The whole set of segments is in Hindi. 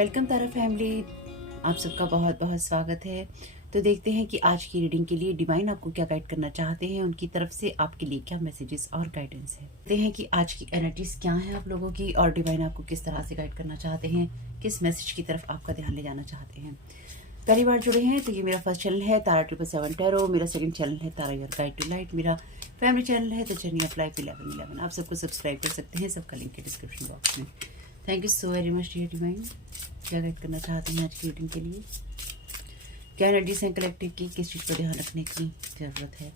वेलकम तारा फैमिली, आप सबका बहुत बहुत स्वागत है। तो देखते हैं कि आज की रीडिंग के लिए डिवाइन आपको क्या गाइड करना चाहते हैं, उनकी तरफ से आपके लिए क्या मैसेजेस और गाइडेंस है। देखते हैं कि आज की एनर्जीज क्या है आप लोगों की, और डिवाइन आपको किस तरह से गाइड करना चाहते हैं, किस मैसेज की तरफ आपका ध्यान ले जाना चाहते हैं। पहली बार जुड़े हैं तो ये मेरा फर्स्ट चैनल है तारा 777 टैरो, मेरा सेकंड चैनल है तारा योर गाइड टू लाइट, मेरा फैमिली चैनल है द जर्नी ऑफ लाइफ 1111। आप सबको सब्सक्राइब कर सकते हैं, सबका लिंक है डिस्क्रिप्शन बॉक्स में। Thank you so very much dear divine. क्या गाइड करना चाहते हैं आज की रीडिंग के लिए, क्या एनर्जीज हैं कलेक्टिव की, किस चीज़ पर ध्यान रखने की ज़रूरत है।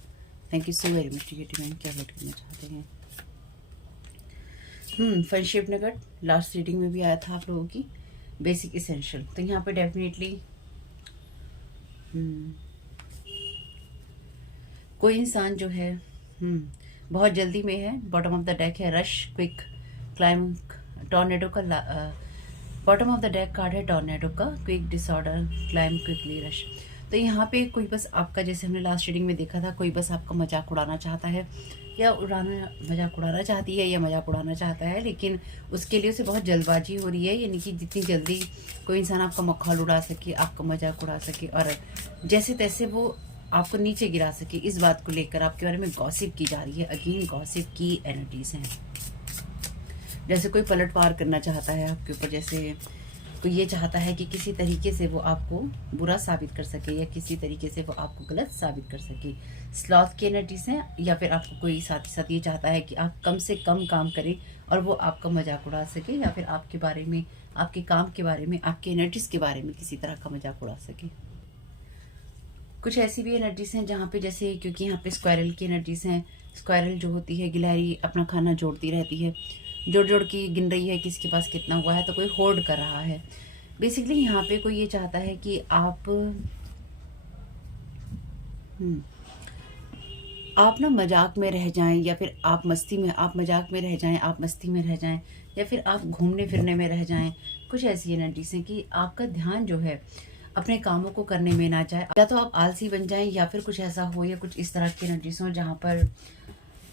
Thank you so very much dear divine. क्या गाइड करना चाहते हैं। फ्रेंडशिप नगट लास्ट रीडिंग में भी आया था आप लोगों की, बेसिक इसेंशियल। तो यहाँ पे डेफिनेटली कोई इंसान जो है बहुत जल्दी में है। बॉटम ऑफ द डेक है रश, क्विक, क्लाइम, टॉर्नेडो का bottom of the deck card है टॉर्नेडो का, quick, disorder, climb quickly, rush. तो यहाँ पे कोई बस आपका, जैसे हमने लास्ट रीडिंग में देखा था, कोई बस आपका मजाक उड़ाना चाहता है या मजाक उड़ाना चाहती है या मजाक उड़ाना चाहता है, लेकिन उसके लिए उसे बहुत जल्दबाजी हो रही है। यानी कि जितनी जल्दी कोई इंसान आपका मखौल उड़ा सके, आपका मजाक उड़ा सके और जैसे तैसे वो आपको नीचे गिरा सके, इस बात को लेकर आपके बारे में गॉसिप की जा रही है। अगेन गॉसिप की एनर्जीज हैं। जैसे कोई पलटवार करना चाहता है आपके ऊपर, जैसे कोई ये चाहता है कि किसी तरीके से वो आपको बुरा साबित कर सके या किसी तरीके से वो आपको गलत साबित कर सके। स्लॉथ की एनर्जीज हैं, या फिर आपको कोई साथ ही साथ ये चाहता है कि आप कम से कम काम करें और वो आपका मजाक उड़ा सके, या फिर आपके बारे में, आपके काम के बारे में, आपके एनर्जीज के बारे में किसी तरह का मजाक उड़ा सके। कुछ ऐसी भी एनर्जीज हैं जहाँ पे, जैसे क्योंकि यहाँ पे स्क्वायरल की एनर्जीज हैं। स्क्वायरल जो होती है, गिलहरी अपना खाना जोड़ती रहती है, जोड़ जोड़ के गिन रही है किसके पास कितना हुआ है, तो कोई होर्ड कर रहा है। बेसिकली यहाँ पे कोई ये चाहता है कि आप ना मजाक में रह जाएं, या फिर आप मस्ती में, आप मजाक में रह जाएं, आप मस्ती में रह जाएं, या फिर आप घूमने फिरने में रह जाएं। कुछ ऐसी एनर्जीज हैं कि आपका ध्यान जो है अपने कामों को करने में ना जाए, या तो आप आलसी बन जाएं, या फिर कुछ ऐसा हो, या कुछ इस तरह की एनर्जीज हो जहाँ पर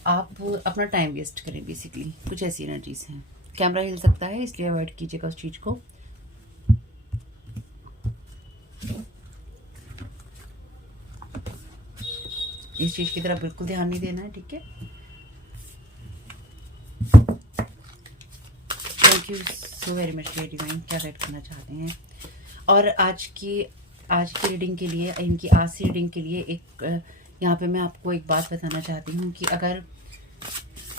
आप अपना टाइम वेस्ट करें। बेसिकली कुछ ऐसी एनर्जीज हैं। कैमरा हिल सकता है, इसलिए अवॉइड कीजिएगा उस चीज को। इस चीज की तरफ बिल्कुल ध्यान नहीं देना है, ठीक है। Thank you so very much dear divine. क्या गाइड करना चाहते हैं। और आज की रीडिंग के लिए, इनकी आज की रीडिंग के लिए एक यहाँ पे मैं आपको एक बात बताना चाहती हूँ कि अगर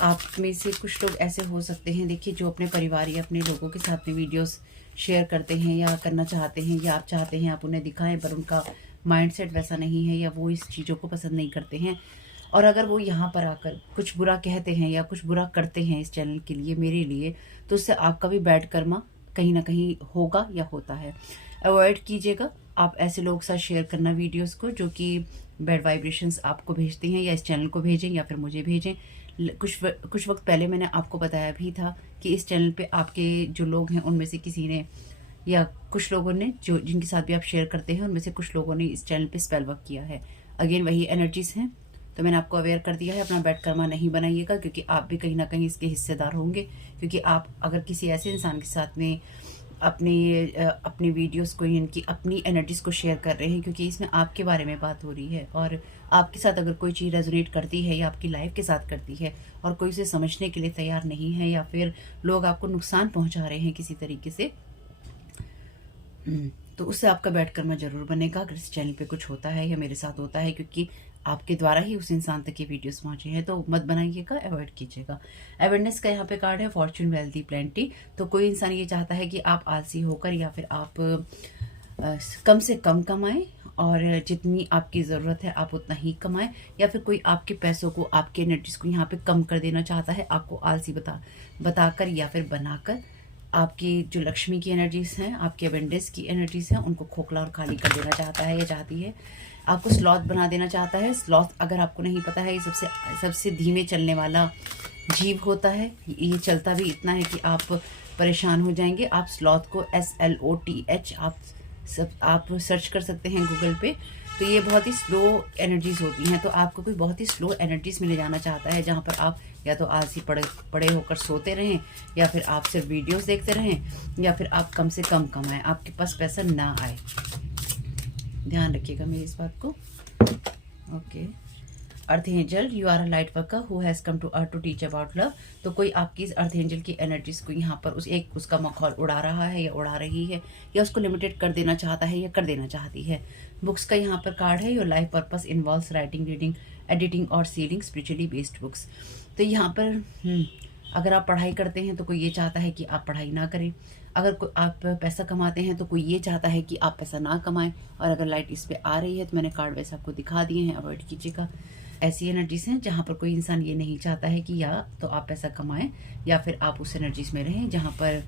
आप में से कुछ लोग ऐसे हो सकते हैं, देखिए, जो अपने परिवार या अपने लोगों के साथ में वीडियोस शेयर करते हैं या करना चाहते हैं, या आप चाहते हैं आप उन्हें दिखाएं, पर उनका माइंडसेट वैसा नहीं है, या वो इस चीज़ों को पसंद नहीं करते हैं। और अगर वो यहाँ पर आकर कुछ बुरा कहते हैं या कुछ बुरा करते हैं इस चैनल के लिए, मेरे लिए, तो उससे आपका भी बैड कर्मा कहीं ना कहीं होगा या होता है। अवॉइड कीजिएगा आप ऐसे लोगों के साथ शेयर करना वीडियोस को जो कि बैड वाइब्रेशंस आपको भेजते हैं, या इस चैनल को भेजें या फिर मुझे भेजें। कुछ वक्त पहले मैंने आपको बताया भी था कि इस चैनल पे आपके जो लोग हैं उनमें से किसी ने, या कुछ लोगों ने, जो जिनके साथ भी आप शेयर करते हैं, उनमें से कुछ लोगों ने इस चैनल पे स्पेल वर्क किया है। अगेन वही एनर्जीज हैं, तो मैंने आपको अवेयर कर दिया है। अपना बैड कर्मा नहीं बनाइएगा, क्योंकि आप भी कहीं ना कहीं इसके हिस्सेदार होंगे। क्योंकि आप अगर किसी ऐसे इंसान के साथ में अपनी वीडियोस को, इनकी अपनी एनर्जीज को शेयर कर रहे हैं, क्योंकि इसमें आपके बारे में बात हो रही है, और आपके साथ अगर कोई चीज़ रेजोनेट करती है या आपकी लाइफ के साथ करती है और कोई उसे समझने के लिए तैयार नहीं है, या फिर लोग आपको नुकसान पहुंचा रहे हैं किसी तरीके से, तो उससे आपका बैड कर्मा जरूर बनेगा अगर इस चैनल पे कुछ होता है या मेरे साथ होता है, क्योंकि आपके द्वारा ही उस इंसान तक ये वीडियोस पहुंचे हैं। तो मत बनाइएगा, अवॉइड कीजिएगा। अवेयरनेस का यहाँ पे कार्ड है फॉर्च्यून, वेल्थी, प्लेंटी। तो कोई इंसान ये चाहता है कि आप आलसी होकर, या फिर आप कम से कम कमाएं, और जितनी आपकी ज़रूरत है आप उतना ही कमाएं, या फिर कोई आपके पैसों को, आपके एनर्जीज को यहाँ पे कम कर देना चाहता है, आपको आलसी बताकर या फिर बनाकर आपकी जो लक्ष्मी की एनर्जीज हैं, आपके अबेंडेंस की एनर्जीज हैं, उनको खोखला और खाली कर देना चाहता है या चाहती है। आपको स्लॉथ बना देना चाहता है। स्लॉथ, अगर आपको नहीं पता है, ये सबसे धीमे चलने वाला जीव होता है। ये चलता भी इतना है कि आप परेशान हो जाएंगे। आप स्लॉथ को SLOTH आप सर्च कर सकते हैं गूगल पे। तो तो ये बहुत ही स्लो एनर्जीज होती हैं। तो आपको कोई बहुत ही स्लो एनर्जीज में ले जाना चाहता है, जहाँ पर आप या तो आलसी पड़े होकर सोते रहें, या फिर आप सिर्फ वीडियोस देखते रहें, या फिर आप कम से कम कमाएं, आपके पास पैसा ना आए। ध्यान रखिएगा मेरी इस बात को। Okay. Earth angel, you are a light worker who has come to earth to teach about love. तो कोई आपकी इस अर्थ एंजल की एनर्जीज को यहाँ पर उसका मखौल उड़ा रहा है या उड़ा रही है, या उसको लिमिटेड कर देना चाहता है या कर देना चाहती है। बुक्स का यहाँ पर कार्ड है, your life purpose involves writing, reading, editing और सीलिंग स्पिरिचुअली बेस्ड बुक्स। तो यहाँ पर अगर आप पढ़ाई करते हैं तो कोई ये चाहता है कि आप पढ़ाई ना करें। अगर आप पैसा कमाते हैं तो कोई ये चाहता है कि आप पैसा ना कमाएं। और अगर लाइट इस पे आ रही है तो मैंने कार्ड वैसे आपको दिखा दिए हैं, अवॉइड कीजिएगा। ऐसी एनर्जीज हैं जहाँ पर कोई इंसान ये नहीं चाहता है कि या तो आप पैसा कमाएं या फिर आप उस एनर्जीज में रहें जहाँ पर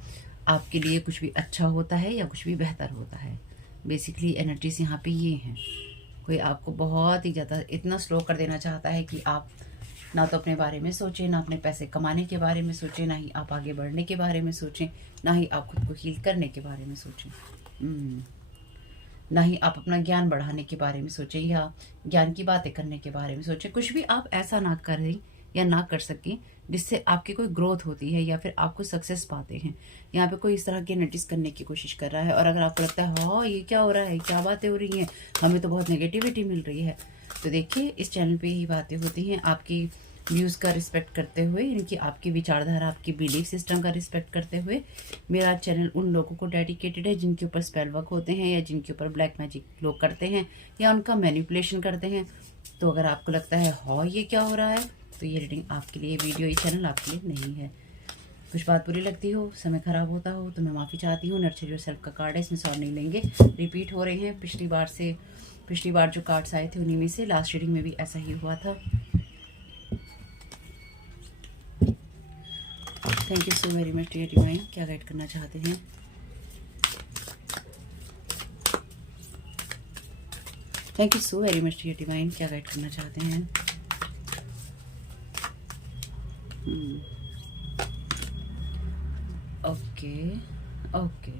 आपके लिए कुछ भी अच्छा होता है या कुछ भी बेहतर होता है। बेसिकली एनर्जीज यहाँ पे ये हैं। कोई आपको बहुत ही ज़्यादा इतना स्लो कर देना चाहता है कि आप ना तो अपने बारे में सोचें, ना अपने पैसे कमाने के बारे में सोचें, ना ही आप आगे बढ़ने के बारे में सोचें, ना ही आप खुद को हील करने के बारे में सोचें, ना ही आप अपना ज्ञान बढ़ाने के बारे में सोचें या ज्ञान की बातें करने के बारे में सोचें। कुछ भी आप ऐसा ना करें या ना कर सकें जिससे आपकी कोई ग्रोथ होती है या फिर आपको सक्सेस पाते हैं। यहाँ पे कोई इस तरह की एनर्जीज करने की कोशिश कर रहा है। और अगर आपको लगता है हाँ ये क्या हो रहा है, क्या बातें हो रही हैं, हमें तो बहुत नेगेटिविटी मिल रही है, तो देखिए इस चैनल पे यही बातें होती हैं। आपकी व्यूज़ का रिस्पेक्ट करते हुए, यानी आपकी विचारधारा, आपकी बिलीफ सिस्टम का रिस्पेक्ट करते हुए, मेरा चैनल उन लोगों को डेडिकेटेड है जिनके ऊपर स्पेल वर्क होते हैं या जिनके ऊपर ब्लैक मैजिक लोग करते हैं या उनका मैनिपुलेशन करते हैं। तो अगर आपको लगता है हाँ ये क्या हो रहा है, तो ये रीडिंग आपके लिए, वीडियो, ये चैनल आपके लिए नहीं है। कुछ बात बुरी लगती हो, समय खराब होता हो तो मैं माफ़ी चाहती हूँ। नर्चर योरसेल्फ का कार्ड है, इसमें सॉल्व नहीं लेंगे, रिपीट हो रहे हैं। पिछली बार जो कार्ड्स आए थे उन्हीं में से लास्ट रीडिंग में भी ऐसा ही हुआ था। Thank you so very much dear divine. क्या गाइड करना चाहते हैं? Thank you so very much dear divine. क्या गाइड करना चाहते हैं? ओके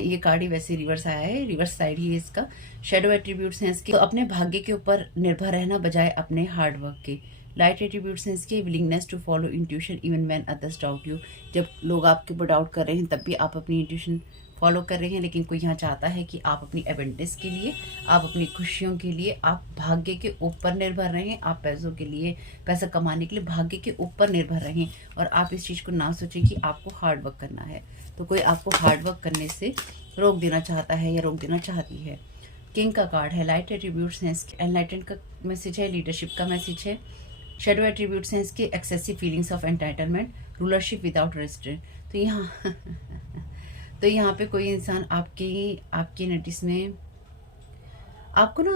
ये कार्ड ही वैसे रिवर्स आया है, रिवर्स साइड ही है इसका। शेडो एट्रीब्यूट्स हैं इसके। तो अपने भाग्य के ऊपर निर्भर रहना बजाय अपने हार्ड वर्क के। लाइट एट्रीब्यूट्स हैं इसके। Willingness to follow intuition even when others doubt you. जब लोग आपके ऊपर डाउट कर रहे हैं तब भी आप अपनी इंट्यूशन फॉलो कर रहे हैं। लेकिन कोई यहाँ चाहता है कि आप अपनी एबेंडेंस के लिए, आप अपनी खुशियों के लिए, आप भाग्य के ऊपर निर्भर रहें। आप पैसों के लिए, पैसा कमाने के लिए भाग्य के ऊपर निर्भर रहें। और आप इस चीज़ को ना सोचें कि आपको हार्ड वर्क करना है। तो कोई आपको हार्ड वर्क करने से रोक देना चाहता है या रोक देना चाहती है। किंग का कार्ड है। लाइट एट्रीब्यूट्स हैं इसके। एनलाइटेंड का मैसेज है, लीडरशिप का मैसेज है। शेडो एट्रीब्यूट्स हैं इसके। Excessive feelings of entitlement, rulership without restaurant. तो यहाँ पे कोई इंसान आपकी एनर्जीज में आपको ना,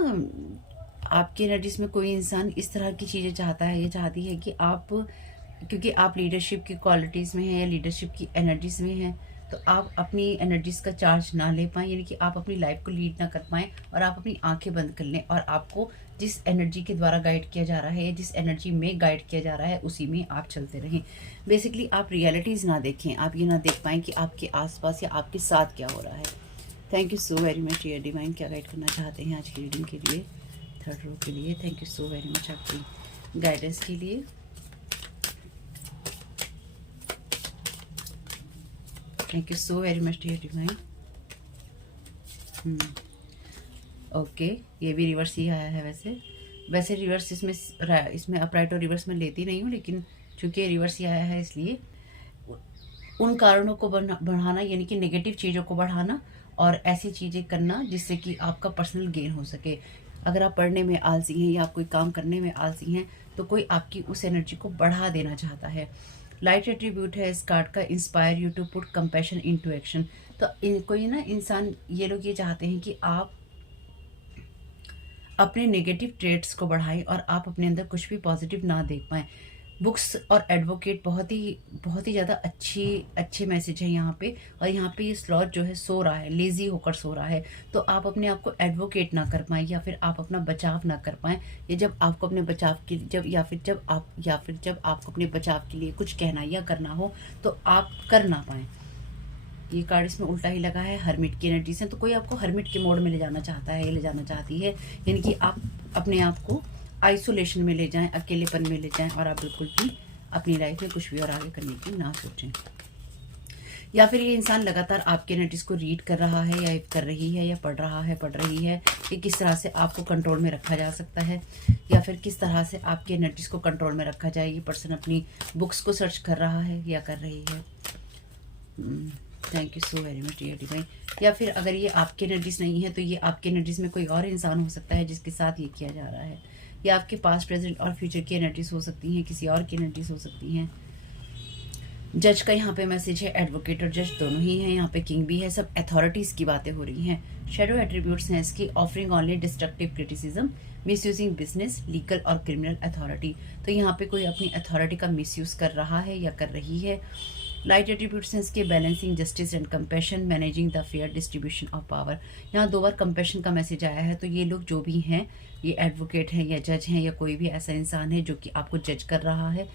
आपकी एनर्जीज में कोई इंसान इस तरह की चीज़ें चाहता है, ये चाहती है कि आप, क्योंकि आप लीडरशिप की क्वालिटीज़ में हैं या लीडरशिप की एनर्जीज में हैं, तो आप अपनी एनर्जीज का चार्ज ना ले पाएँ, यानी कि आप अपनी लाइफ को लीड ना कर पाएँ और आप अपनी आंखें बंद कर लें और आपको जिस एनर्जी के द्वारा गाइड किया जा रहा है या जिस एनर्जी में गाइड किया जा रहा है उसी में आप चलते रहें। बेसिकली आप रियलिटीज़ ना देखें, आप ये ना देख पाएँ कि आपके आसपास या आपके साथ क्या हो रहा है। Thank you so very much dear divine. क्या गाइड करना चाहते हैं आज की रीडिंग के लिए, थर्ड रो के लिए? Thank you so very much आपकी गाइडेंस के लिए। Thank you so very much dear divine. Okay ये भी रिवर्स ही आया है। वैसे रिवर्स इसमें अपराइट और रिवर्स में लेती नहीं हूँ, लेकिन चूंकि रिवर्स ही आया है इसलिए उन कारणों को बढ़ाना, यानी कि नेगेटिव चीज़ों को बढ़ाना और ऐसी चीज़ें करना जिससे कि आपका पर्सनल गेन हो सके। अगर आप पढ़ने में आलसी हैं या आप कोई काम करने में आलसी हैं तो कोई आपकी उस एनर्जी को बढ़ा देना चाहता है। लाइट एट्रीब्यूट है इस कार्ड का। Inspire you to put compassion into action. तो कोई ना इंसान, ये लोग ये चाहते हैं कि आप अपने नेगेटिव ट्रेड्स को बढ़ाएं और आप अपने अंदर कुछ भी पॉजिटिव ना देख पाएं। बुक्स और एडवोकेट बहुत ही ज़्यादा अच्छे मैसेज है यहाँ पे। और यहाँ पे ये स्लॉथ जो है सो रहा है, लेजी होकर सो रहा है। तो आप अपने आप को एडवोकेट ना कर पाएँ या फिर आप अपना बचाव ना कर पाएँ। या जब आपको अपने बचाव के जब आपको अपने बचाव के लिए कुछ कहना या करना हो तो आप कर ना पाएँ। ये कार्ड इसमें उल्टा ही लगा है, हर्मिट की एनर्जी से। तो कोई आपको हर्मिट के मोड में ले जाना चाहता है, ले जाना चाहती है, यानी कि आप अपने आप को आइसोलेशन में ले जाएं, अकेलेपन में ले जाएं और आप बिल्कुल भी अपनी लाइफ में कुछ भी और आगे करने की ना सोचें। या फिर ये इंसान लगातार आपके एनर्जीज को रीड कर रहा है या कर रही है या पढ़ रहा है, पढ़ रही है कि किस तरह से आपको कंट्रोल में रखा जा सकता है या फिर किस तरह से आपके एनर्जीज को कंट्रोल में रखा जाए। ये पर्सन अपनी बुक्स को सर्च कर रहा है या कर रही है। Thank you so very much dear divine. या फिर अगर ये आपकी एनर्जीज नहीं है तो ये आपकी एनर्जीज में कोई और इंसान हो सकता है जिसके साथ ये किया जा रहा है। या आपके पास्ट, प्रेजेंट और फ्यूचर की एनर्जीज हो सकती हैं, किसी और की एनर्जीज हो सकती हैं। जज का यहाँ पे मैसेज है, एडवोकेट और जज दोनों ही हैं, यहाँ पे किंग भी है। सब अथॉरिटीज की बातें हो रही हैं। शेडो एट्रीब्यूट्स हैं इसकी, offering only destructive criticism, misusing business, legal और क्रिमिनल अथॉरिटी। तो यहाँ पे कोई अपनी अथॉरिटी का मिसयूज कर रहा है या कर रही है। लाइट एट्रीब्यूट्स हैं इसके, balancing justice and compassion, managing the fair distribution of power. यहाँ 2 बार कंपैशन का मैसेज आया है। तो ये लोग जो भी हैं, ये एडवोकेट हैं या जज हैं या कोई भी ऐसा इंसान है जो कि आपको जज कर रहा है,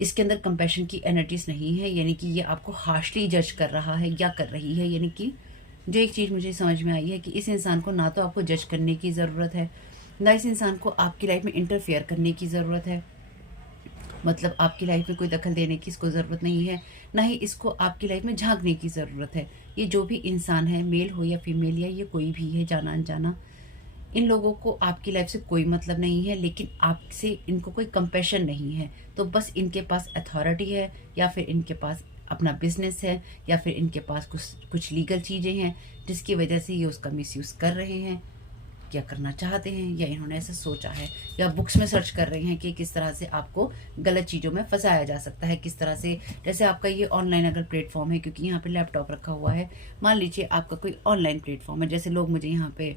इसके अंदर कंपैशन की एनर्जीज नहीं है, यानी कि ये आपको हार्शली जज कर रहा है या कर रही है। यानी कि जो एक चीज़ मुझे समझ में आई है कि इस इंसान को ना तो आपको जज करने की ज़रूरत है, ना इस इंसान को आपकी लाइफ में इंटरफेयर करने की ज़रूरत है। मतलब आपकी लाइफ में कोई दखल देने की इसको ज़रूरत नहीं है, ना ही इसको आपकी लाइफ में झांकने की ज़रूरत है। ये जो भी इंसान है, मेल हो या फीमेल या ये कोई भी है, जाना अनजाना, इन लोगों को आपकी लाइफ से कोई मतलब नहीं है, लेकिन आपसे इनको कोई कंपैशन नहीं है। तो बस इनके पास अथॉरिटी है या फिर इनके पास अपना बिजनेस है या फिर इनके पास कुछ लीगल चीज़ें हैं जिसकी वजह से ये उसका मिसयूज़ कर रहे हैं या करना चाहते हैं, या इन्होंने ऐसा सोचा है, या बुक्स में सर्च कर रहे हैं कि किस तरह से आपको गलत चीज़ों में फंसाया जा सकता है, किस तरह से। जैसे आपका ये ऑनलाइन अगर प्लेटफॉर्म है, क्योंकि यहाँ पे लैपटॉप रखा हुआ है, मान लीजिए आपका कोई ऑनलाइन प्लेटफॉर्म है, जैसे लोग मुझे यहाँ पे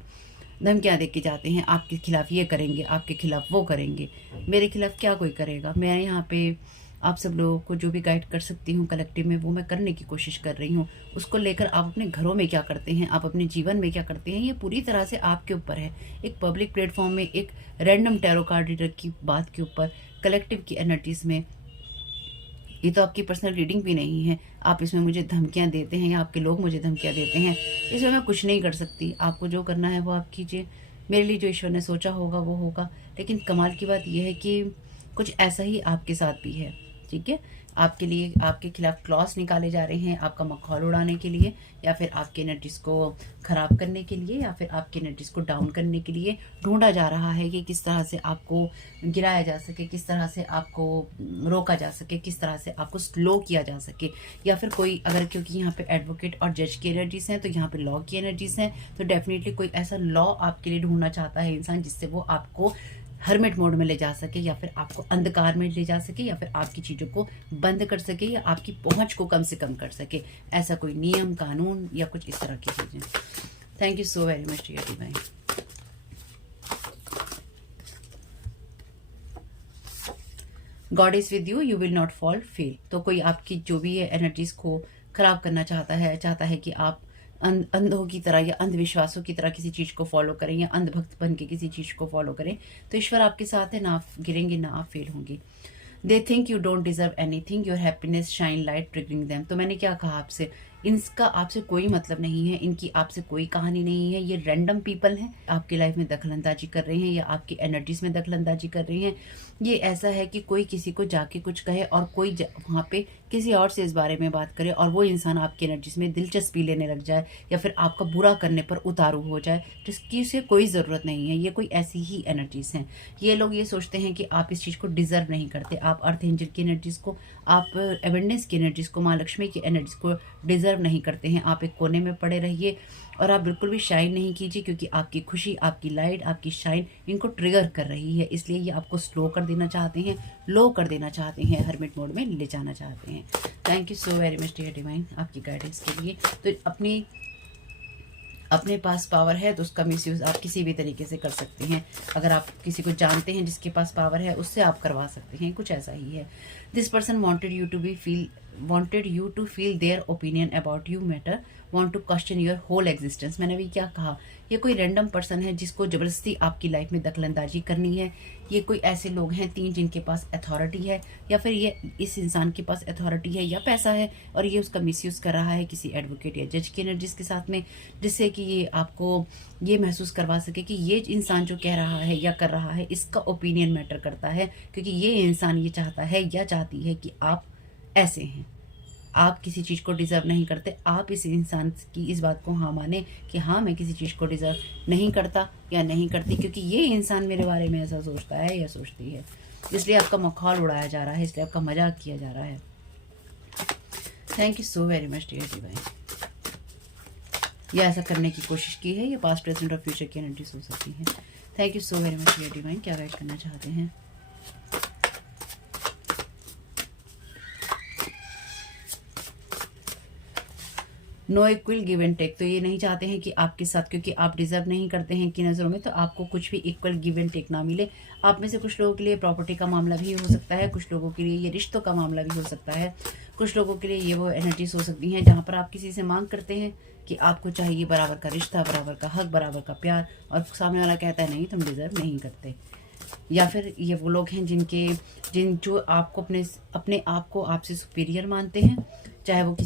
धमकियाँ दे के जाते हैं, आपके खिलाफ ये करेंगे, आपके खिलाफ वो करेंगे। मेरे खिलाफ क्या कोई करेगा? मैं यहाँ पे आप सब लोगों को जो भी गाइड कर सकती हूँ कलेक्टिव में, वो मैं करने की कोशिश कर रही हूँ। उसको लेकर आप अपने घरों में क्या करते हैं, आप अपने जीवन में क्या करते हैं, ये पूरी तरह से आपके ऊपर है। एक पब्लिक प्लेटफॉर्म में एक रैंडम टैरो कार्ड रीडर की बात के ऊपर, कलेक्टिव की एनर्जीज में, ये तो आपकी पर्सनल रीडिंग भी नहीं है। आप इसमें मुझे धमकियाँ देते हैं या आपके लोग मुझे धमकियाँ देते हैं, इसमें मैं कुछ नहीं कर सकती। आपको जो करना है वो आप कीजिए। मेरे लिए जो ईश्वर ने सोचा होगा वो होगा। लेकिन कमाल की बात यह है कि कुछ ऐसा ही आपके साथ भी है, ठीक है। आपके लिए, आपके खिलाफ क्लॉज निकाले जा रहे हैं, आपका मखौल उड़ाने के लिए, या फिर आपके एनर्जीज को खराब करने के लिए, या फिर आपके एनर्जीज को डाउन करने के लिए ढूंढा जा रहा है कि किस तरह से आपको गिराया जा सके, किस तरह से आपको रोका जा सके, किस तरह से आपको स्लो किया जा सके। या फिर कोई अगर, क्योंकि यहाँ पे एडवोकेट और जज की एनर्जीज हैं, तो यहाँ पे लॉ की एनर्जीज हैं, तो डेफिनेटली कोई ऐसा लॉ आपके लिए ढूंढना चाहता है इंसान जिससे वो आपको हर्मिट मोड में ले जा सके, या फिर आपको अंधकार में ले जा सके, या फिर आपकी चीज़ों को बंद कर सके, या आपकी पहुंच को कम से कम कर सके। ऐसा कोई नियम कानून या कुछ इस तरह की चीज़ें। Thank you so very much dear divine. God is with you, you will not fall fail. तो कोई आपकी जो भी है एनर्जीज को खराब करना चाहता है कि आप अंधों की तरह या अंधविश्वासों की तरह किसी चीज़ को फॉलो करें, या अंधभक्त बन के किसी चीज़ को फॉलो करें, तो ईश्वर आपके साथ है, ना आप गिरेंगे ना आप फेल होंगे। They think you don't deserve anything, your happiness shine light triggering them. तो मैंने क्या कहा आपसे, इनका आपसे कोई मतलब नहीं है, इनकी आपसे कोई कहानी नहीं है। ये रैंडम पीपल हैं, आपकी लाइफ में दखलंदाजी कर रहे हैं या आपकी एनर्जीज में दखलंदाजी कर रहे हैं। ये ऐसा है कि कोई किसी को जाके कुछ कहे और कोई वहाँ पे किसी और से इस बारे में बात करे, और वो इंसान आपकी एनर्जीज में दिलचस्पी लेने लग जाए, या फिर आपका बुरा करने पर उतारू हो जाए, जिसकी उसे कोई ज़रूरत नहीं है। ये कोई ऐसी ही एनर्जीज हैं। ये लोग ये सोचते हैं कि आप इस चीज़ को डिजर्व नहीं करते। आप अर्थ एंजल की एनर्जीज को, आप एवेंडेंस की एनर्जीज को, माँ लक्ष्मी की एनर्जीज को डिजर्व नहीं करते हैं। आप एक कोने में पड़े रहिए और आप बिल्कुल भी शाइन नहीं कीजिए, क्योंकि आपकी खुशी, आपकी लाइट, आपकी शाइन इनको ट्रिगर कर रही है। इसलिए ये आपको स्लो कर देना चाहते हैं, लो कर देना चाहते हैं, हर्मिट मोड में ले जाना चाहते हैं। Thank you so very much dear divine आपकी गाइडेंस के लिए। तो अपने पास पावर है तो उसका मिसयूज़ आप किसी भी तरीके से कर सकते हैं। अगर आप किसी को जानते हैं जिसके पास पावर है, उससे आप करवा सकते हैं, कुछ ऐसा ही है। This person wanted you to feel their opinion about you matter, want to question your whole existence। मैंने भी क्या कहा, ये कोई रैंडम पर्सन है जिसको ज़बरदस्ती आपकी लाइफ में दखलंदाजी करनी है, ये कोई ऐसे लोग हैं 3 जिनके पास अथॉरिटी है, या फिर ये इस इंसान के पास अथॉरिटी है या पैसा है और ये उसका मिसयूज़ कर रहा है किसी एडवोकेट या जज की एनर्जीज के साथ में, जिससे कि ये आपको ये महसूस करवा सके कि ये इंसान जो कह रहा है या कर रहा है इसका ओपिनियन मैटर करता है, क्योंकि ये इंसान ये चाहता है या चाहती है कि आप ऐसे हैं, आप किसी चीज़ को डिज़र्व नहीं करते। आप इस इंसान की इस बात को हाँ माने कि हाँ मैं किसी चीज़ को डिज़र्व नहीं करता या नहीं करती, क्योंकि ये इंसान मेरे बारे में ऐसा सोचता है या सोचती है, इसलिए आपका मखौल उड़ाया जा रहा है, इसलिए आपका मजाक किया जा रहा है। Thank you so very much dear divine. ये ऐसा करने की कोशिश की है, ये पास्ट प्रेजेंट और फ्यूचर की एनर्जीज हो सकती हैं। Thank you so very much dear divine. क्या गाइड करना चाहते हैं? No equal give and take, तो ये नहीं चाहते हैं कि आपके साथ, क्योंकि आप डिजर्व नहीं करते हैं कि नज़रों में, तो आपको कुछ भी इक्वल गिव एंड टेक ना मिले। आप में से कुछ लोगों के लिए प्रॉपर्टी का मामला भी हो सकता है, कुछ लोगों के लिए ये रिश्तों का मामला भी हो सकता है, कुछ लोगों के लिए ये वो एनर्जीज हो सकती हैं जहाँ पर आप किसी से मांग करते हैं कि आपको चाहिए बराबर का रिश्ता, बराबर का हक, बराबर का प्यार, और सामने वाला कहता है नहीं तुम डिजर्व नहीं करते। या फिर ये वो लोग हैं जो आपको अपने आप को आपसे सुपीरियर मानते हैं, चाहे वो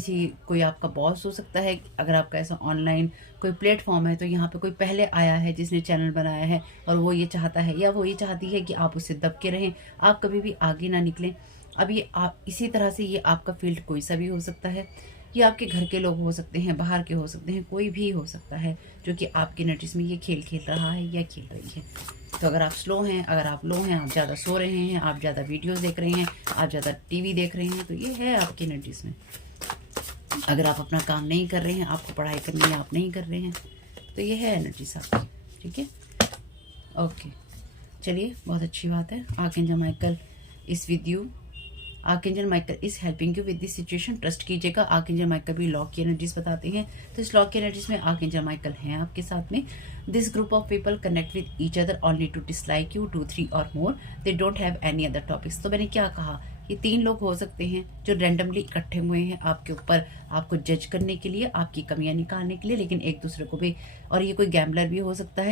कोई आपका बॉस हो सकता है। अगर आपका ऐसा ऑनलाइन कोई प्लेटफॉर्म है तो यहाँ पे कोई पहले आया है जिसने चैनल बनाया है और वो ये चाहता है या वो ये चाहती है कि आप उससे दब के रहें, आप कभी भी आगे ना निकलें। अब ये आप इसी तरह से ये आपका फील्ड कोई सा भी हो सकता है, ये आपके घर के लोग हो सकते हैं, बाहर के हो सकते हैं, कोई भी हो सकता है जो कि आपकी एनर्जीज में ये खेल खेल रहा है या खेल रही है। तो अगर आप स्लो हैं, अगर आप लो हैं, आप ज़्यादा सो रहे हैं, आप ज़्यादा वीडियोस देख रहे हैं, आप ज़्यादा टीवी देख रहे हैं, तो ये है आपकी एनर्जीज में। अगर आप अपना काम नहीं कर रहे हैं, आपको पढ़ाई करनी है, आप नहीं कर रहे हैं, तो ये है एनर्जीज आपकी। ठीक है, ओके, चलिए, बहुत अच्छी बात है। आर्कएंजल माइकल इस video archangel Michael is helping you with this situation. Trust कीजिएगा, आर्कएंजल माइकल भी लॉ की एनर्जीज बताते हैं, तो इस लॉ की एनर्जीज में आर्कएंजल माइकल हैं आपके साथ में। This group of people connect with each other only to dislike you 2, 3 और more, they don't have any other topics. तो मैंने क्या कहा, ये 3 लोग हो सकते हैं जो रैंडमली इकट्ठे हुए हैं आपके ऊपर, आपको जज करने के लिए, आपकी कमियां निकालने के लिए, लेकिन एक दूसरे को भी। और ये कोई गैम्बलर भी हो सकता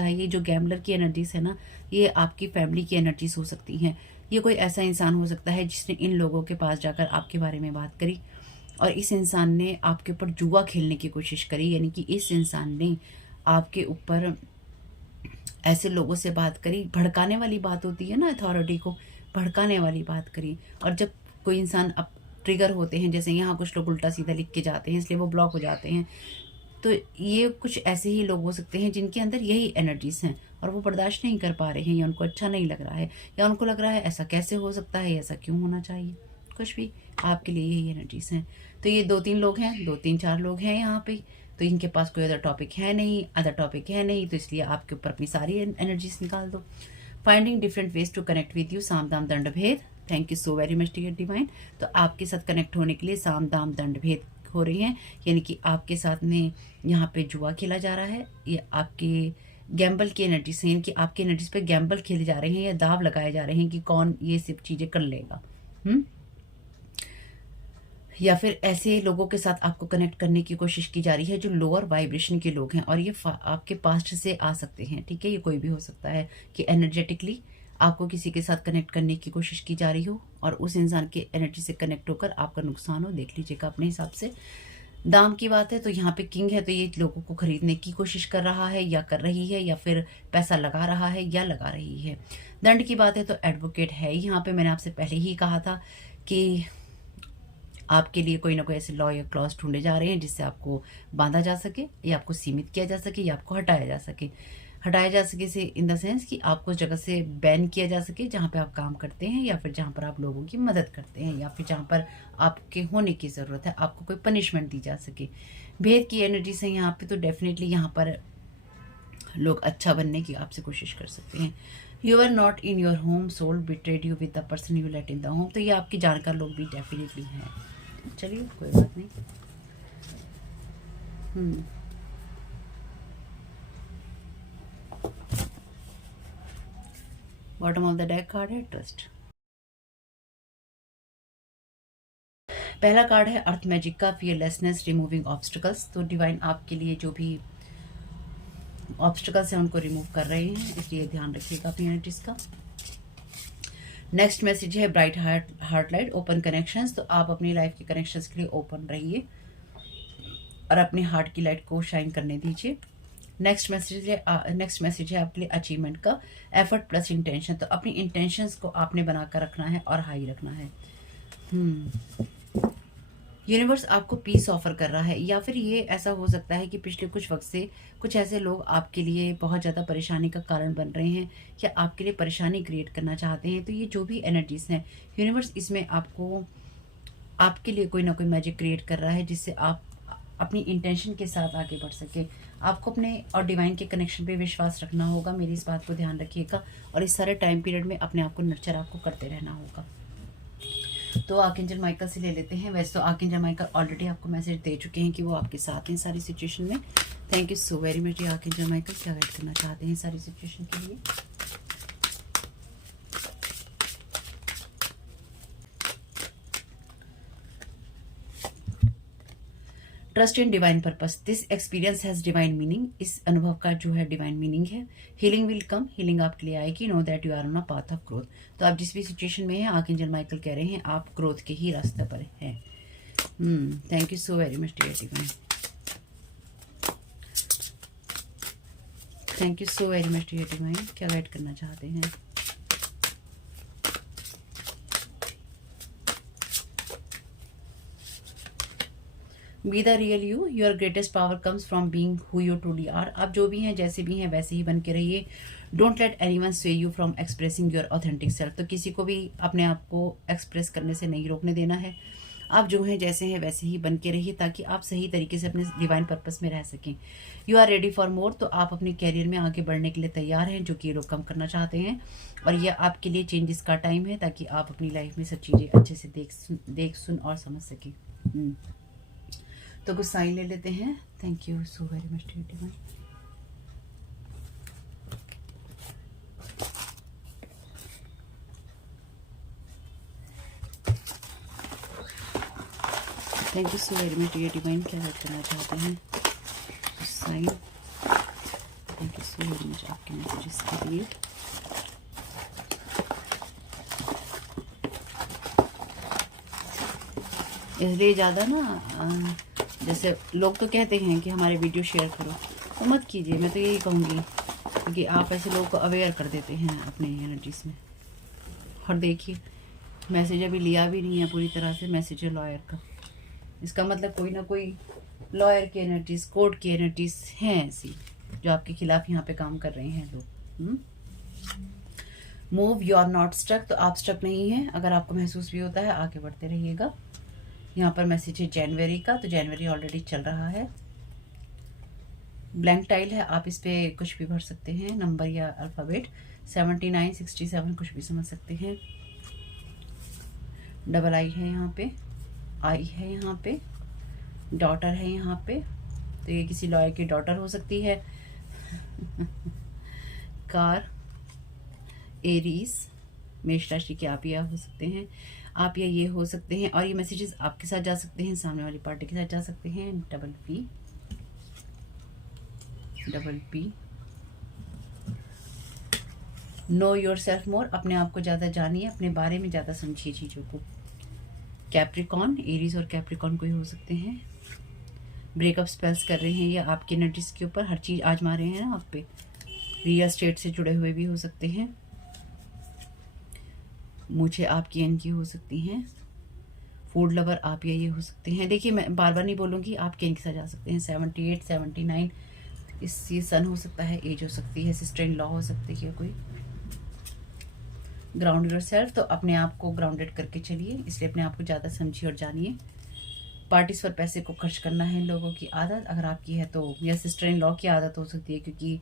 है ये जो गैम्बलर की एनर्जीज है ना, ये आपकी फैमिली की एनर्जीज हो सकती हैं। ये कोई ऐसा इंसान हो सकता है जिसने इन लोगों के पास जाकर आपके बारे में बात करी और इस इंसान ने आपके ऊपर जुआ खेलने की कोशिश करी, यानी कि इस इंसान ने आपके ऊपर ऐसे लोगों से बात करी, भड़काने वाली बात होती है ना, अथॉरिटी को भड़काने वाली बात करी। और जब कोई इंसान अब ट्रिगर होते हैं, जैसे यहाँ कुछ लोग उल्टा सीधा लिख के जाते हैं इसलिए वो ब्लॉक हो जाते हैं, तो ये कुछ ऐसे ही लोग हो सकते हैं जिनके अंदर यही एनर्जीज हैं और वो बर्दाश्त नहीं कर पा रहे हैं, या उनको अच्छा नहीं लग रहा है, या उनको लग रहा है ऐसा कैसे हो सकता है, ऐसा क्यों होना चाहिए, कुछ भी आपके लिए यही एनर्जीज हैं। तो ये 2-3 लोग हैं, 2-3-4 लोग हैं यहाँ पे, तो इनके पास कोई अदर टॉपिक है नहीं, तो इसलिए आपके ऊपर अपनी सारी एनर्जीज निकाल दो। Finding different ways to connect with you, साम दाम दंड भेद। Thank you so very much dear divine. तो आपके साथ कनेक्ट होने के लिए साम दाम दंड भेद हो रही हैं, यानी कि आपके साथ में यहाँ पे जुआ खेला जा रहा है, ये आपके गैम्बल की एनर्जी से, यानी कि आपकी एनर्जीज पे गैम्बल खेले जा रहे हैं या दाव लगाए जा रहे हैं कि कौन ये सब चीजें कर लेगा। या फिर ऐसे लोगों के साथ आपको कनेक्ट करने की कोशिश की जा रही है जो लोअर वाइब्रेशन के लोग हैं, और ये आपके पास्ट से आ सकते हैं। ठीक है, ये कोई भी हो सकता है कि एनर्जेटिकली आपको किसी के साथ कनेक्ट करने की कोशिश की जा रही हो और उस इंसान के एनर्जी से कनेक्ट होकर आपका नुकसान हो। देख लीजिएगा अपने हिसाब से। दाम की बात है तो यहाँ पे किंग है, तो ये लोगों को खरीदने की कोशिश कर रहा है या कर रही है, या फिर पैसा लगा रहा है या लगा रही है। दंड की बात है तो एडवोकेट है यहाँ पे। मैंने आपसे पहले ही कहा था कि आपके लिए कोई ना कोई ऐसे लॉ या क्लॉज ढूंढे जा रहे हैं जिससे आपको बांधा जा सके, या आपको सीमित किया जा सके, या आपको हटाया जा सके से इन द सेंस कि आपको उस जगह से बैन किया जा सके जहाँ पे आप काम करते हैं, या फिर जहाँ पर आप लोगों की मदद करते हैं, या फिर जहाँ पर आपके होने की ज़रूरत है, आपको कोई पनिशमेंट दी जा सके। भेद की एनर्जी से यहाँ पे तो डेफिनेटली यहाँ पर लोग अच्छा बनने की आपसे कोशिश कर सकते हैं। You are not in your home, soul betrayed you with the person you let in the home, तो ये आपके जानकार लोग भी डेफिनेटली हैं। चलिए, कोई बात नहीं। Bottom of the deck card है ट्रस्ट। पहला कार्ड है अर्थ मैजिक का, फियरलेसनेस, रिमूविंग ऑब्स्टिकल्स। तो डिवाइन आपके लिए जो भी ऑब्स्टिकल्स हैं उनको रिमूव कर रहे हैं, इसलिए ध्यान रखिएगा अपनी एनर्जीज का। नेक्स्ट मैसेज है bright heart light open connections. तो आप अपनी लाइफ के कनेक्शंस के लिए ओपन रहिए और अपने हार्ट की लाइट को शाइन करने दीजिए। नेक्स्ट मैसेज है आपके लिए अचीवमेंट का, एफर्ट प्लस इंटेंशन। तो अपनी इंटेंशंस को आपने बनाकर रखना है और हाई रखना है। यूनिवर्स आपको पीस ऑफर कर रहा है, या फिर ये ऐसा हो सकता है कि पिछले कुछ वक्त से कुछ ऐसे लोग आपके लिए बहुत ज़्यादा परेशानी का कारण बन रहे हैं या आपके लिए परेशानी क्रिएट करना चाहते हैं। तो ये जो भी एनर्जीज हैं, यूनिवर्स इसमें आपको आपके लिए कोई ना कोई मैजिक क्रिएट कर रहा है जिससे आप अपनी इंटेंशन के साथ आगे बढ़ सके। आपको अपने और डिवाइन के कनेक्शन पे विश्वास रखना होगा, मेरी इस बात को ध्यान रखिएगा। और इस सारे टाइम पीरियड में अपने आप को नर्चर आपको करते रहना होगा। तो आर्कएंजल माइकल से ले लेते हैं। वैसे तो आर्कएंजल माइकल ऑलरेडी आपको मैसेज दे चुके हैं कि वो आपके साथ हैं सारी सिचुएशन में। Thank you so very much archangel Michael, क्या गाइड करना चाहते हैं सारी सिचुएशन के लिए। Trust in divine purpose, this experience has divine meaning. इस अनुभव का जो है डिवाइन मीनिंग है। हीलिंग विल कम, हीलिंग आपके लिए आएगी। Know that you are on a path of growth. तो आप जिस भी सिचुएशन में हैं, आर्कएंजल माइकल कह रहे हैं आप ग्रोथ के ही रास्ते पर हैं। Thank you so very much dear divine, thank you so very much dear divine, क्या गाइड करना चाहते हैं। Be the real you, your greatest power comes from being who you truly are. आप जो भी हैं, जैसे भी हैं, वैसे ही बन के रहिए। डोंट लेट एनीवन स्वे you from expressing your authentic self. तो किसी को भी अपने आप को एक्सप्रेस करने से नहीं रोकने देना है। आप जो हैं, जैसे हैं, वैसे ही बन के रहिए ताकि आप सही तरीके से अपने डिवाइन पर्पस में रह सकें। You are ready for more. तो आप अपने कैरियर में आगे बढ़ने के लिए तैयार हैं, जो कि ये लोग कम करना चाहते हैं। और यह आपके लिए चेंजेस का टाइम है ताकि आप अपनी लाइफ में सब चीज़ें अच्छे से देख सुन और समझ सकें। तो कुछ साइन ले लेते हैं। Thank you so very much dear divine. Thank you so very much dear divine, क्या हेल्प करना चाहते हैं sign. Thank you so very much आपके मैसेजेस के लिए। इसलिए ज़्यादा ना जैसे लोग तो कहते हैं कि हमारे वीडियो शेयर करो, तो मत कीजिए, मैं तो यही कहूँगी, क्योंकि आप ऐसे लोगों को अवेयर कर देते हैं अपनी एनर्जीज में। और देखिए मैसेज अभी लिया भी नहीं है पूरी तरह से, मैसेज है लॉयर का। इसका मतलब कोई ना कोई लॉयर की एनर्जीज, कोर्ट की एनर्जीज हैं ऐसी जो आपके खिलाफ यहाँ पे काम कर रहे हैं लोग। Move, you are not struck. तो आप स्ट्रक नहीं हैं। अगर आपको महसूस भी होता है, आगे बढ़ते रहिएगा। यहाँ पर मैसेज है जनवरी का, तो जनवरी ऑलरेडी चल रहा है। ब्लैंक टाइल है, आप इस पे कुछ भी भर सकते हैं, नंबर या अल्फ़ाबेट। 79, 67 कुछ भी समझ सकते हैं। डबल आई है यहाँ पे, आई है यहाँ पे, डॉटर है यहाँ पे, तो ये किसी लॉयर की डॉटर हो सकती है। कार, एरीज, मेष राशि के आप या हो सकते हैं, आप या ये हो सकते हैं। और ये मैसेजेस आपके साथ जा सकते हैं, सामने वाली पार्टी के साथ जा सकते हैं। Double P, know your self मोर, अपने आप को ज़्यादा जानिए, अपने बारे में ज़्यादा समझिए चीज़ों को। कैप्रिकॉन, एरीज और कैप्रिकॉन कोई हो सकते हैं। ब्रेकअप स्पेल्स कर रहे हैं या आपकी एनर्जीज के ऊपर हर चीज़ आजमा रहे हैं ना आप पे। रियल स्टेट से जुड़े हुए भी हो सकते हैं। मुझे आपकी इनकी हो सकती हैं। फूड लवर आप या ये हो सकते हैं। देखिए मैं बार बार नहीं बोलूँगी, आप किन के साथ जा सकते हैं। 78, 79 ये सन हो सकता है, एज हो सकती है, सिस्टर इन लॉ हो सकती है कोई। ग्राउंड योर सेल्फ, तो अपने आप को ग्राउंडेड करके चलिए, इसलिए अपने आप को ज़्यादा समझिए और जानिए। पार्टीज पर पैसे को खर्च करना है इन लोगों की आदत अगर आपकी है तो, या सिस्टर इन लॉ की आदत हो सकती है, क्योंकि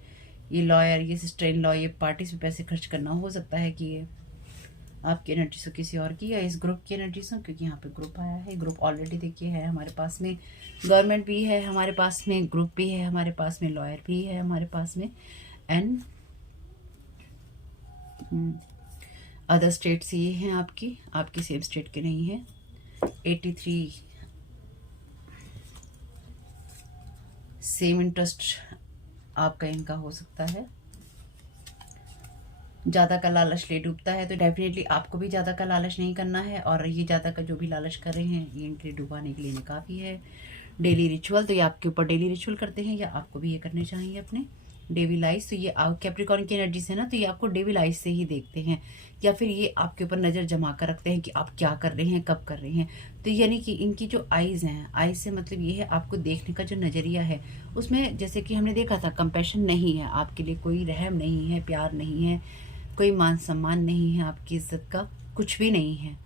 ये लॉयर, ये सिस्टर इन लॉ, ये पार्टीज पर पैसे खर्च करना हो सकता है कि ये आपकी एनर्जीज हो किसी और की, या इस ग्रुप की एनर्जीज हो, क्योंकि यहाँ पे ग्रुप आया है। ग्रुप ऑलरेडी देखिए है हमारे पास में, गवर्नमेंट भी है हमारे पास में, ग्रुप भी है हमारे पास में, लॉयर भी है हमारे पास में, एंड अदर स्टेट्स ये हैं आपकी सेम स्टेट के नहीं है। 83 सेम इंटरेस्ट आपका इनका हो सकता है। ज़्यादा का लालच ले डूबता है, तो डेफिनेटली आपको भी ज़्यादा का लालच नहीं करना है। और ये ज़्यादा का जो भी लालच कर रहे हैं ये इनके डुबाने के लिए काफ़ी है। डेली रिचुअल, तो ये आपके ऊपर डेली रिचुअल करते हैं या आपको भी ये करने चाहिए अपने। डेविल आइज, तो ये कैप्रिकॉर्न की एनर्जी से ना, तो ये आपको डेविल आइज से ही देखते हैं, या फिर ये आपके ऊपर नज़र जमा कर रखते हैं कि आप क्या कर रहे हैं, कब कर रहे हैं। तो यानी कि इनकी जो आइज़ हैं, आइज़ से मतलब ये है आपको देखने का जो नज़रिया है उसमें, जैसे कि हमने देखा था, कंपैशन नहीं है आपके लिए, कोई रहम नहीं है, प्यार नहीं है, कोई मान सम्मान नहीं है, आपकी इज्जत का कुछ भी नहीं है।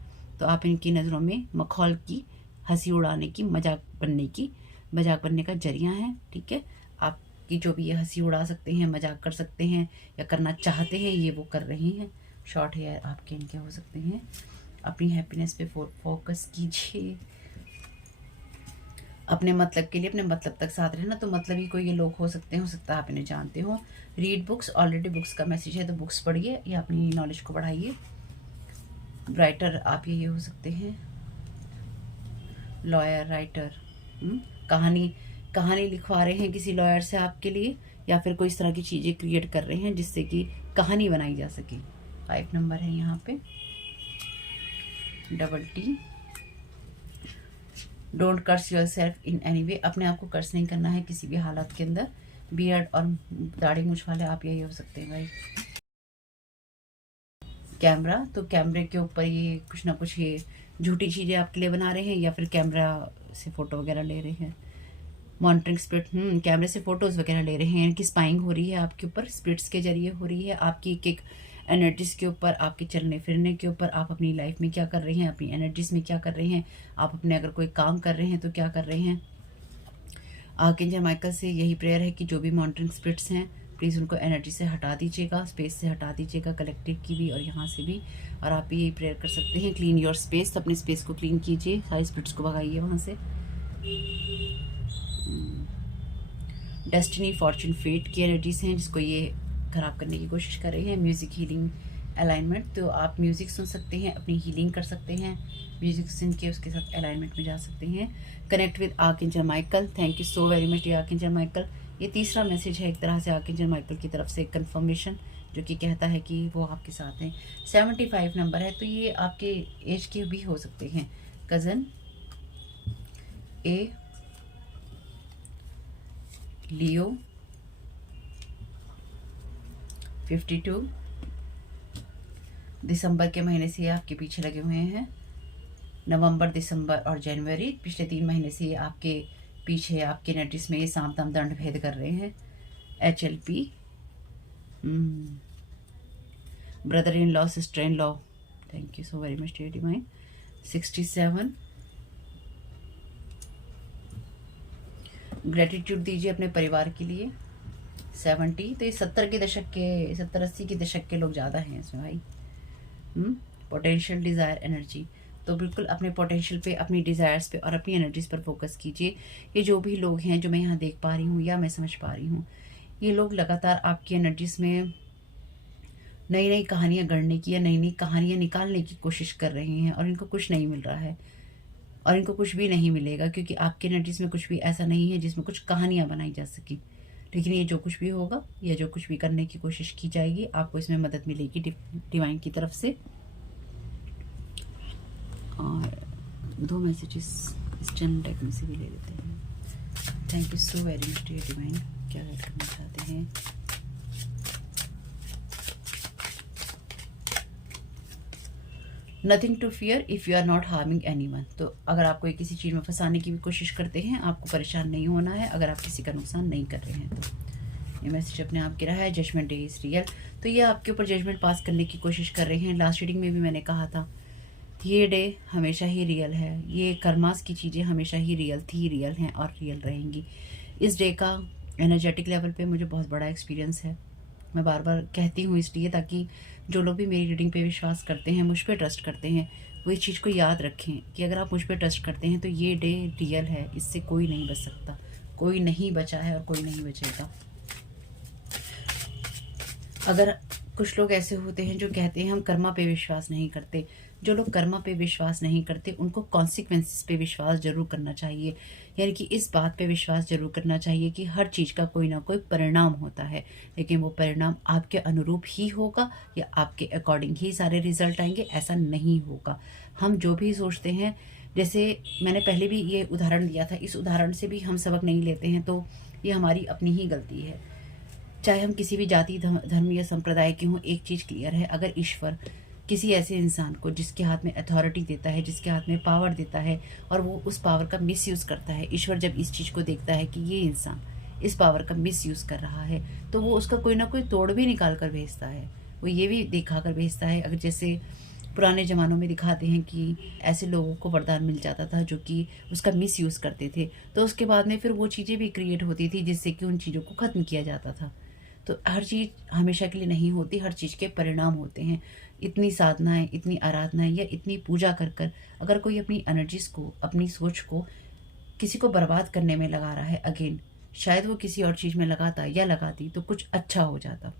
तो आप इनकी नज़रों में मखौल की, हंसी उड़ाने की, मजाक बनने का जरिया है। ठीक है, आपकी जो भी ये हंसी उड़ा सकते हैं, मजाक कर सकते हैं या करना चाहते हैं, ये वो कर रही हैं। शॉर्ट हेयर आपके इनके हो सकते हैं। अपनी हैप्पीनेस पे फोकस कीजिए, अपने मतलब के लिए अपने मतलब तक साथ रहना। तो मतलब ही कोई ये लोग हो सकते हैं, हो सकता है आप इन्हें जानते हो। रीड बुक्स, ऑलरेडी बुक्स का मैसेज है तो बुक्स पढ़िए या अपनी नॉलेज को बढ़ाइए। राइटर आप ये हो सकते हैं, लॉयर, राइटर, कहानी लिखवा रहे हैं किसी लॉयर से आपके लिए, या फिर कोई इस तरह की चीज़ें क्रिएट कर रहे हैं जिससे कि कहानी बनाई जा सके। 5 नंबर है यहाँ पे। Double T, don't curse yourself in any way, अपने आप को कर्स नहीं करना है किसी भी हालत के अंदर। बियर्ड और दाढ़ी मूछ वाले आप यही हो सकते हैं भाई। कैमरा, तो कैमरे के ऊपर ये कुछ ना कुछ ये झूठी चीज़ें आपके लिए बना रहे हैं, या फिर कैमरा से फ़ोटो वगैरह ले रहे हैं। मॉनिटरिंग स्पिरिट, कैमरे से फ़ोटोज़ वगैरह ले रहे हैं, इनकी स्पाइंग हो रही है आपके ऊपर, स्पिरिट्स के जरिए हो रही है, आपकी एक एनर्जीज के ऊपर, आपके चलने फिरने के ऊपर, आप अपनी लाइफ में क्या कर रहे हैं, अपनी एनर्जीज में क्या कर रहे हैं, आप अपने अगर कोई काम कर रहे हैं तो क्या कर रहे हैं। आर्कएंजल माइकल से यही प्रेयर है कि जो भी मॉनिटरिंग स्पिरिट्स हैं प्लीज़ उनको एनर्जी से हटा दीजिएगा, स्पेस से हटा दीजिएगा, कलेक्टिव की भी और यहाँ से भी। और आप भी यही प्रेयर कर सकते हैं, क्लीन योर स्पेस, अपने स्पेस को क्लीन कीजिए, सारे स्पिरिट्स को भगाइए वहाँ से। डेस्टिनी, फॉर्चून, फेट की एनर्जीज हैं जिसको ये खराब करने की कोशिश कर रहे हैं। म्यूज़िक, हीलिंग, अलाइनमेंट, तो आप म्यूज़िक सुन सकते हैं, अपनी हीलिंग कर सकते हैं, म्यूज़िक सुन के उसके साथ अलाइनमेंट में जा सकते हैं। Connect with archangel Michael, thank you so very much dear archangel Michael. ये तीसरा मैसेज है एक तरह से आर्कएंजल माइकल की तरफ से, कंफर्मेशन जो कि कहता है कि वो आपके साथ हैं। 75 नंबर है, तो ये आपके एज के भी हो सकते हैं। कज़न, ए, लियो, 52, दिसंबर के महीने से ये आपके पीछे लगे हुए हैं। नवंबर, दिसंबर और जनवरी, पिछले 3 महीने से ये आपके पीछे, आपके एनर्जीज में ये साम दाम दंड भेद कर रहे हैं। HLP, brother in law, sister in law, thank you so very much dear divine. 67, gratitude दीजिए अपने परिवार के लिए। 70, तो ये 70-80 के दशक के लोग ज़्यादा हैं इसमें भाई। पोटेंशियल, डिज़ायर, एनर्जी, तो बिल्कुल अपने पोटेंशियल पे, अपनी डिज़ायर्स पे और अपनी एनर्जीज पर फोकस कीजिए। ये जो भी लोग हैं जो मैं यहाँ देख पा रही हूँ या मैं समझ पा रही हूँ, ये लोग लगातार आपकी एनर्जीज में नई नई कहानियाँ गढ़ने की या नई नई कहानियाँ निकालने की कोशिश कर रहे हैं, और इनको कुछ नहीं मिल रहा है और इनको कुछ भी नहीं मिलेगा, क्योंकि आपकी एनर्जीज में कुछ भी ऐसा नहीं है जिसमें कुछ कहानियाँ बनाई जा सकी। लेकिन ये जो कुछ भी होगा या जो कुछ भी करने की कोशिश की जाएगी, आपको इसमें मदद मिलेगी डिवाइन की तरफ से। और 2 मैसेजेस इस चैनल डेक में से भी ले लेते हैं। Thank you so very much dear divine, क्या गाइड करना चाहते हैं। Nothing to fear if you are not harming anyone, तो अगर आप कोई किसी चीज़ में फंसाने की भी कोशिश करते हैं, आपको परेशान नहीं होना है अगर आप किसी का नुकसान नहीं कर रहे हैं तो। ये मैसेज अपने आप गिरा है। जजमेंट डे इज रियल, तो ये आपके ऊपर जजमेंट पास करने की कोशिश कर रहे हैं। लास्ट रीडिंग में भी मैंने कहा था ये डे हमेशा ही रियल है, ये कर्मास की चीज़ें हमेशा ही रियल थी, रियल हैं और रियल रहेंगी। इस डे का एनर्जेटिक लेवल पे मुझे बहुत बड़ा एक्सपीरियंस है। मैं बार बार कहती हूँ इसलिए ताकि जो लोग भी मेरी रीडिंग पे विश्वास करते हैं, मुझ पर ट्रस्ट करते हैं, वो इस चीज़ को याद रखें कि अगर आप मुझ पर ट्रस्ट करते हैं तो ये डे रियल है, इससे कोई नहीं बच सकता, कोई नहीं बचा है और कोई नहीं बचेगा। अगर कुछ लोग ऐसे होते हैं जो कहते हैं हम कर्मा पे विश्वास नहीं करते, जो लोग कर्मा पे विश्वास नहीं करते उनको कॉन्सिक्वेंसेस पे विश्वास जरूर करना चाहिए, यानी कि इस बात पे विश्वास जरूर करना चाहिए कि हर चीज़ का कोई ना कोई परिणाम होता है, लेकिन वो परिणाम आपके अनुरूप ही होगा या आपके अकॉर्डिंग ही सारे रिजल्ट आएंगे, ऐसा नहीं होगा। हम जो भी सोचते हैं, जैसे मैंने पहले भी ये उदाहरण दिया था, इस उदाहरण से भी हम सबक नहीं लेते हैं तो ये हमारी अपनी ही गलती है। चाहे हम किसी भी जाति धर्म या संप्रदाय के हों, एक चीज़ क्लियर है, अगर ईश्वर किसी ऐसे इंसान को जिसके हाथ में अथॉरिटी देता है, जिसके हाथ में पावर देता है और वो उस पावर का मिसयूज़ करता है, ईश्वर जब इस चीज़ को देखता है कि ये इंसान इस पावर का मिसयूज़ कर रहा है, तो वो उसका कोई ना कोई तोड़ भी निकाल कर भेजता है। वो ये भी दिखा कर भेजता है, अगर जैसे पुराने ज़मानों में दिखाते हैं कि ऐसे लोगों को वरदान मिल जाता था जो कि उसका मिसयूज़ करते थे, तो उसके बाद में फिर वो चीज़ें भी क्रिएट होती थी जिससे कि उन चीज़ों को ख़त्म किया जाता था। तो हर चीज़ हमेशा के लिए नहीं होती, हर चीज़ के परिणाम होते हैं। इतनी साधनाएं, इतनी आराधनाएं या इतनी पूजा कर कर अगर कोई अपनी एनर्जीज को, अपनी सोच को किसी को बर्बाद करने में लगा रहा है, अगेन शायद वो किसी और चीज़ में लगाता या लगाती तो कुछ अच्छा हो जाता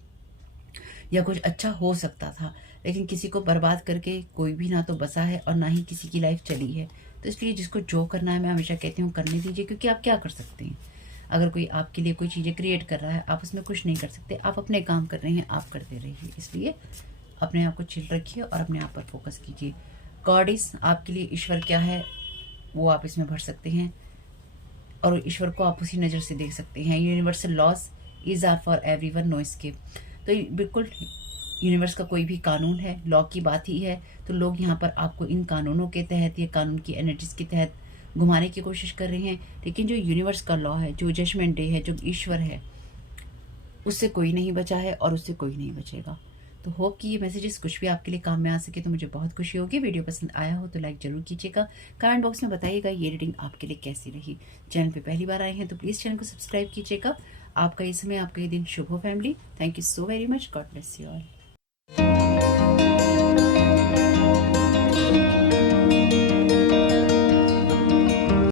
या कुछ अच्छा हो सकता था, लेकिन किसी को बर्बाद करके कोई भी ना तो बसा है और ना ही किसी की लाइफ चली है। तो इसलिए जिसको जो करना है, मैं हमेशा कहती हूँ करने दीजिए, क्योंकि आप क्या कर सकते हैं। अगर कोई आपके लिए कोई चीज़ें क्रिएट कर रहा है, आप उसमें कुछ नहीं कर सकते, आप अपने काम कर रहे हैं, आप करते रहिए। इसलिए अपने आप को चिल रखिए और अपने आप पर फोकस कीजिए। गॉड इज आपके लिए ईश्वर क्या है वो आप इसमें भर सकते हैं और ईश्वर को आप उसी नज़र से देख सकते हैं। Universal laws is are for everyone, no escape. तो बिल्कुल यूनिवर्स का कोई भी कानून है, लॉ की बात ही है, तो लोग यहाँ पर आपको इन कानूनों के तहत या कानून की एनर्जीज के तहत घुमाने की कोशिश कर रहे हैं, लेकिन जो यूनिवर्स का लॉ है, जो जजमेंट डे है, जो ईश्वर है, उससे कोई नहीं बचा है और उससे कोई नहीं बचेगा। तो होप कि ये मैसेजेस कुछ भी आपके लिए काम में आ सके तो मुझे बहुत खुशी होगी। वीडियो पसंद आया हो तो लाइक जरूर कीजिएगा, कमेंट बॉक्स में बताइएगा ये रीडिंग आपके लिए कैसी रही। चैनल पे पहली बार आए हैं तो प्लीज़ चैनल को सब्सक्राइब कीजिएगा। आपका ये समय, आपका ये दिन शुभ हो family. Thank you so very much. God bless you all.